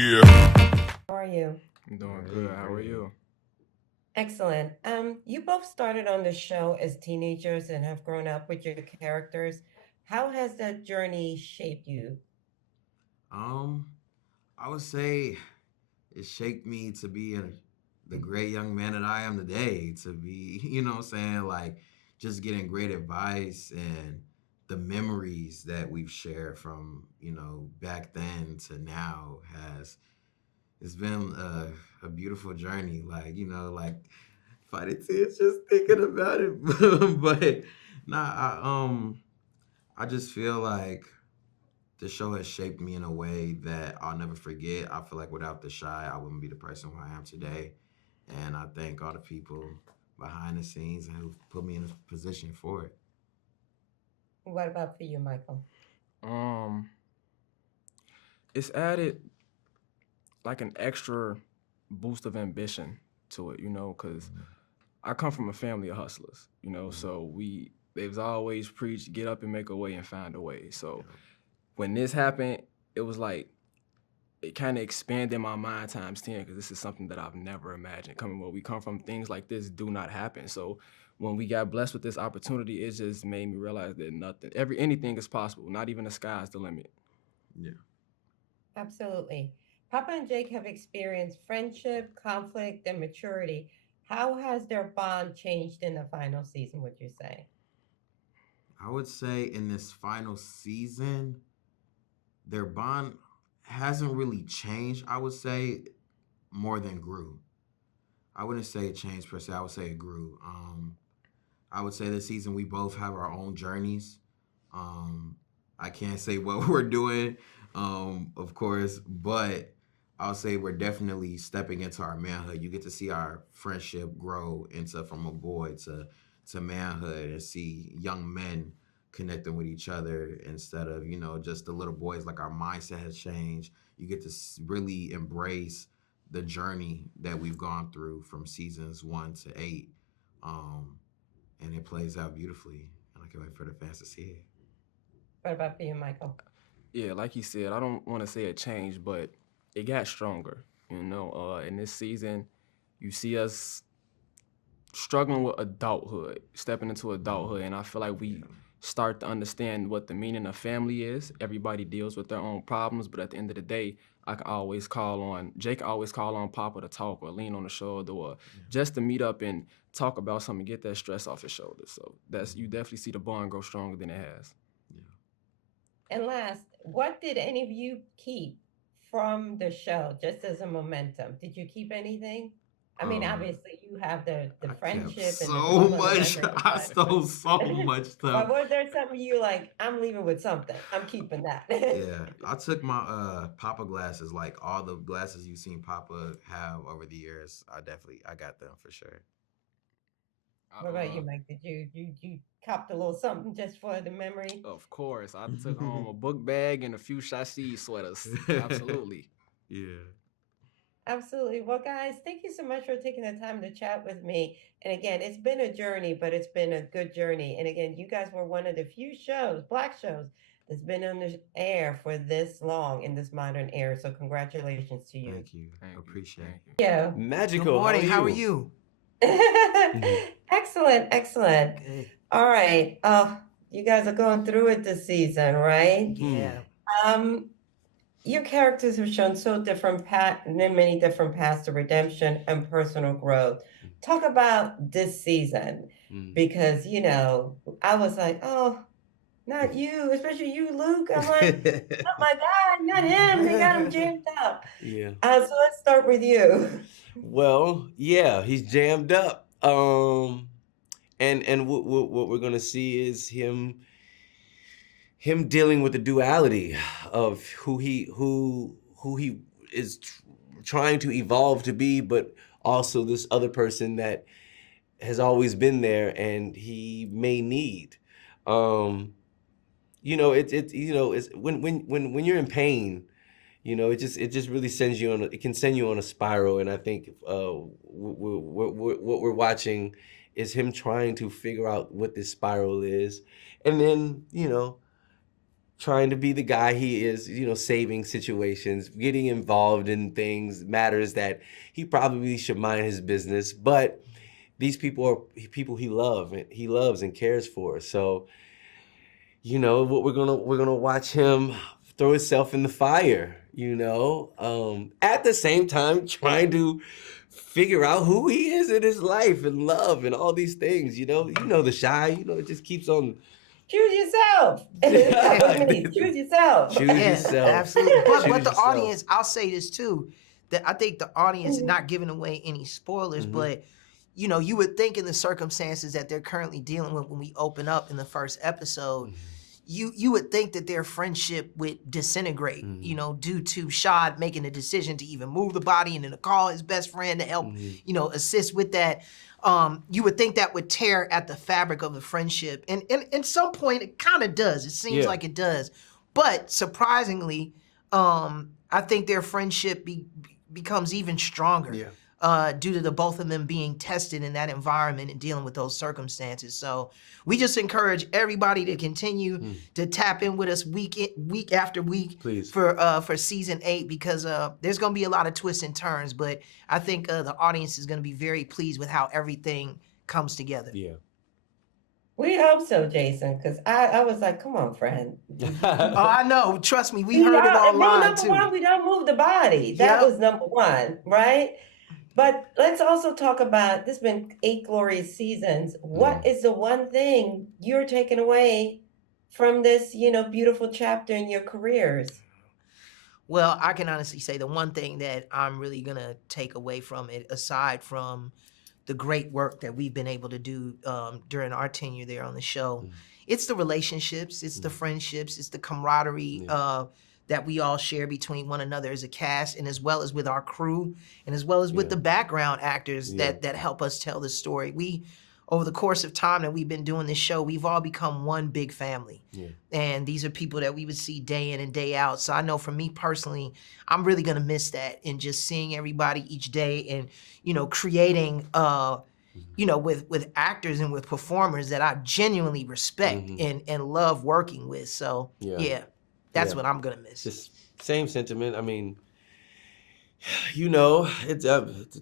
Yeah. How are you? I'm doing good. How are you? Excellent. You both started on the show as teenagers and have grown up with your characters. How has that journey shaped you? Um, I would say it shaped me to be the great young man that I am today. To be, what I'm saying, like just getting great advice and the memories that we've shared from back then to now has it's been a beautiful journey. Like fighting tears just thinking about it. But nah, I just feel like the show has shaped me in a way that I'll never forget. I feel like without the shy, I wouldn't be the person who I am today. And I thank all the people behind the scenes who put me in a position for it. What about for you, Michael? Um, it's added like an extra boost of ambition to it, because I come from a family of hustlers, so they've always preached get up and make a way and find a way. So when this happened, it was like it kind of expanded my mind times 10 because this is something that I've never imagined. Coming where we come from, things like this do not happen. So when we got blessed with this opportunity, it just made me realize that anything is possible. Not even the sky's the limit. Yeah. Absolutely. Papa and Jake have experienced friendship, conflict, and maturity. How has their bond changed in the final season, would you say? I would say in this final season, their bond hasn't really changed. I would say more than grew. I wouldn't say it changed per se. I would say it grew. I would say this season we both have our own journeys. Um, I can't say what we're doing, of course, but I'll say we're definitely stepping into our manhood. You get to see our friendship grow into from a boy to manhood and see young men connecting with each other instead of just the little boys. Like our mindset has changed. You get to really embrace the journey that we've gone through from seasons 1 to 8. Um, and it plays out beautifully. And I can't wait for the fans to see it. What about for you, Michael? Yeah, like you said, I don't want to say it changed, but it got stronger. In this season, you see us struggling with adulthood, stepping into adulthood, and I feel like we start to understand what the meaning of family is. Everybody deals with their own problems, but at the end of the day, Jake always call on Papa to talk or lean on the shoulder or just to meet up and talk about something, get that stress off his shoulders. So you definitely see the bond grow stronger than it has. Yeah. And last, what did any of you keep from the show just as a momentum? Did you keep anything? I mean, Um, obviously you have the I kept friendship and the so some of the much. memories, I but stole so much stuff. but was there something you like, I'm leaving with something. I'm keeping that. Yeah, I took my Papa glasses, like all the glasses you've seen Papa have over the years. I got them for sure. I, What about you, Mike? Did you copped a little something just for the memory? of course, I took home a book bag and a few Shashi sweaters. Absolutely. Yeah. Absolutely. Well, guys, thank you so much for taking the time to chat with me. And again, it's been a journey, but it's been a good journey. And again, you guys were one of the few shows, black shows, that's been on the air for this long in this modern era. So congratulations to you. Thank you. Thank you. Appreciate Thank it. you. Yeah. Good Magical. morning. How are You? you? Mhm. Excellent, excellent. Good. All right. You guys are going through it this season, right? Yeah. Um, your characters have shown so different many different paths to redemption and personal growth. Talk about this season Mm. because I was like, oh, not you, especially you, Luke. I'm like, oh my God, not him. They got him jammed up. Yeah. So let's start with you. Well, yeah, he's jammed up. And what we're gonna see is him dealing with the duality of who he is trying to evolve to be, but also this other person that has always been there and he may need. Um, it's when you're in pain, it just really sends you it can send you on a spiral. And I think what we're watching is him trying to figure out what this spiral is, and then trying to be the guy he is, saving situations, getting involved in things, matters that he probably should mind his business. But these people are people he loves and cares for. So, what we're gonna watch him throw himself in the fire, at the same time trying to figure out who he is in his life and love and all these things, the shy, it just keeps on. Choose yourself. That was me. Choose yourself. Choose Yeah, yourself. absolutely. But Choose the yourself. audience, I'll say this too, that I think the audience is not giving away any spoilers, but you would think in the circumstances that they're currently dealing with when we open up in the first episode, you would think that their friendship would disintegrate, due to Shad making the decision to even move the body and then to call his best friend to help, assist with that. You would think that would tear at the fabric of the friendship. And at some point, it kind of does. It seems like it does. But surprisingly, I think their friendship becomes even stronger due to the both of them being tested in that environment and dealing with those circumstances. So we just encourage everybody to continue to tap in with us week after week. Please. For season 8, because there's going to be a lot of twists and turns, but I think the audience is going to be very pleased with how everything comes together. Yeah. We hope so, Jason, because I was like, come on, friend. Oh, I know. Trust me, we heard it online number too. one, we don't move the body. That was number one, right? But let's also talk about, this has been 8 glorious seasons. What is the one thing you're taking away from this, beautiful chapter in your careers? Well, I can honestly say the one thing that I'm really going to take away from it, aside from the great work that we've been able to do during our tenure there on the show, it's the relationships, it's the friendships, it's the camaraderie that we all share between one another as a cast, and as well as with our crew, and as well as with the background actors that help us tell the story. We, over the course of time that we've been doing this show, we've all become one big family. And these are people that we would see day in and day out. So I know for me personally, I'm really gonna miss that, and just seeing everybody each day and, creating, with actors and with performers that I genuinely respect and love working with. So that's what I'm gonna miss. Just same sentiment. I mean, it's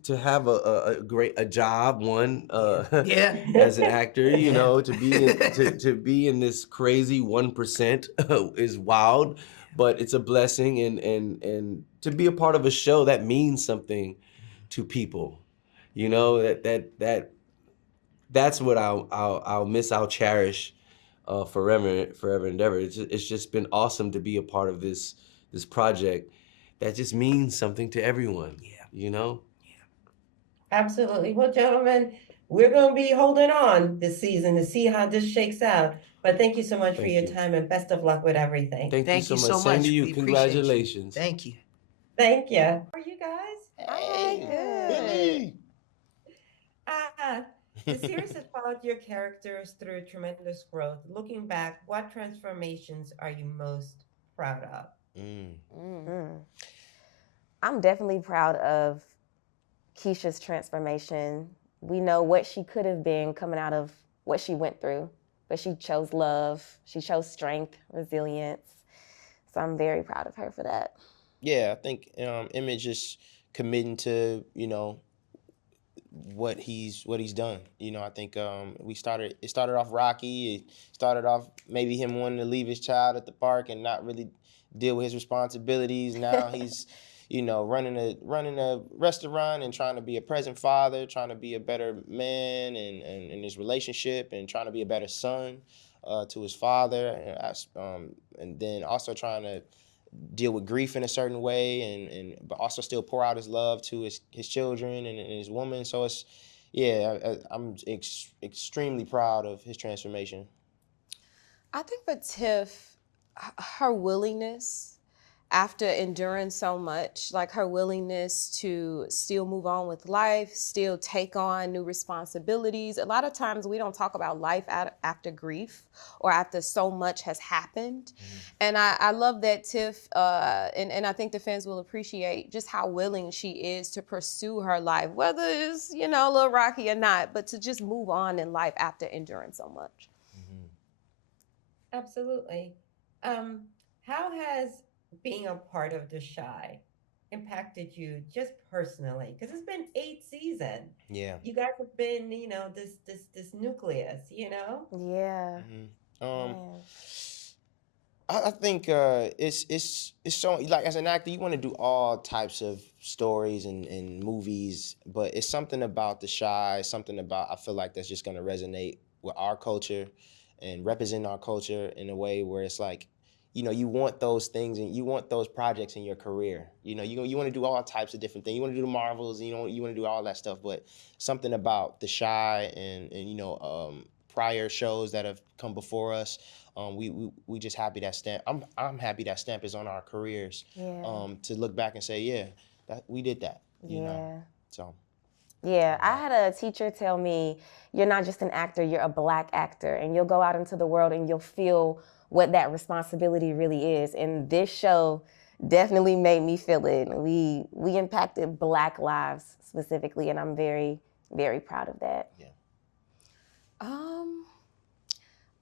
to have a job, as an actor, to be in this crazy 1% is wild, but it's a blessing, and to be a part of a show that means something to people, that's what I'll miss. I'll cherish forever and ever. It's just been awesome to be a part of this project that just means something to everyone. Absolutely. Well, gentlemen, we're going to be holding on this season to see how this shakes out. But thank you so much for your time, and best of luck with everything. Thank you so much. Same to you. Congratulations. Thank you. Thank you. How are you guys? Hey, The series has followed your characters through tremendous growth. Looking back, what transformations are you most proud of? I'm definitely proud of Keisha's transformation. We know what she could have been coming out of what she went through, but she chose love, she chose strength, resilience. So I'm very proud of her for that. Yeah, I think Image is committing to, what he's done. I think it started off rocky. It started off maybe him wanting to leave his child at the park and not really deal with his responsibilities. Now he's running a restaurant and trying to be a present father, trying to be a better man and in his relationship, and trying to be a better son to his father, and then also trying to deal with grief in a certain way, but also still pour out his love to his children and his woman. So I'm extremely proud of his transformation. I think for Tiff, her willingness after enduring so much, like her willingness to still move on with life, still take on new responsibilities. A lot of times we don't talk about life after grief or after so much has happened. And I love that Tiff, and I think the fans will appreciate just how willing she is to pursue her life, whether it's, a little rocky or not, but to just move on in life after enduring so much. Absolutely. How has being a part of The Shy impacted you just personally? Because it's been 8 seasons. Yeah. You guys have been, this nucleus, you know? Yeah. Um, Man. I think it's so, like, as an actor, you want to do all types of stories and movies, but it's something about The Shy, something about, I feel like, that's just gonna resonate with our culture and represent our culture in a way where it's like, you want those things and you want those projects in your career. You want to do all types of different things. You want to do the Marvels, you want to do all that stuff, but something about The Shy and prior shows that have come before us. We just happy that stamp. I'm happy that stamp is on our careers. Yeah. To look back and say, yeah, that we did that. Yeah. So Yeah, I had a teacher tell me, you're not just an actor, you're a Black actor, and you'll go out into the world and you'll feel what that responsibility really is. And this show definitely made me feel it. We impacted Black lives specifically, and I'm very, very proud of that. yeah.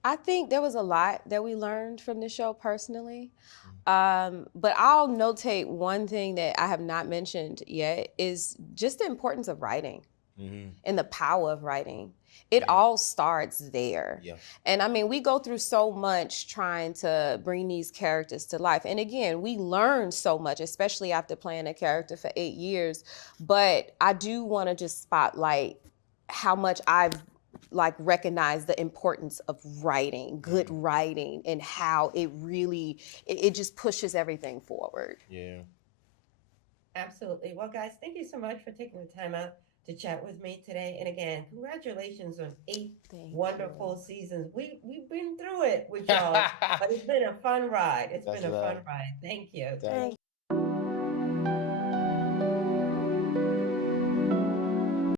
I think there was a lot that we learned from the show personally. But I'll notate one thing that I have not mentioned yet is just the importance of writing and the power of writing. It all starts there. Yeah. And I mean, we go through so much trying to bring these characters to life. And again, we learn so much, especially after playing a character for 8 years. But I do want to just spotlight how much I've recognize the importance of writing, good writing, and how it really it just pushes everything forward. Yeah. Absolutely. Well, guys, thank you so much for taking the time out to chat with me today. And again, congratulations on 8 Thank wonderful you. seasons. We've been through it with y'all, but it's been a fun ride. It's That's been a fun love. ride. Thank you. Thank you.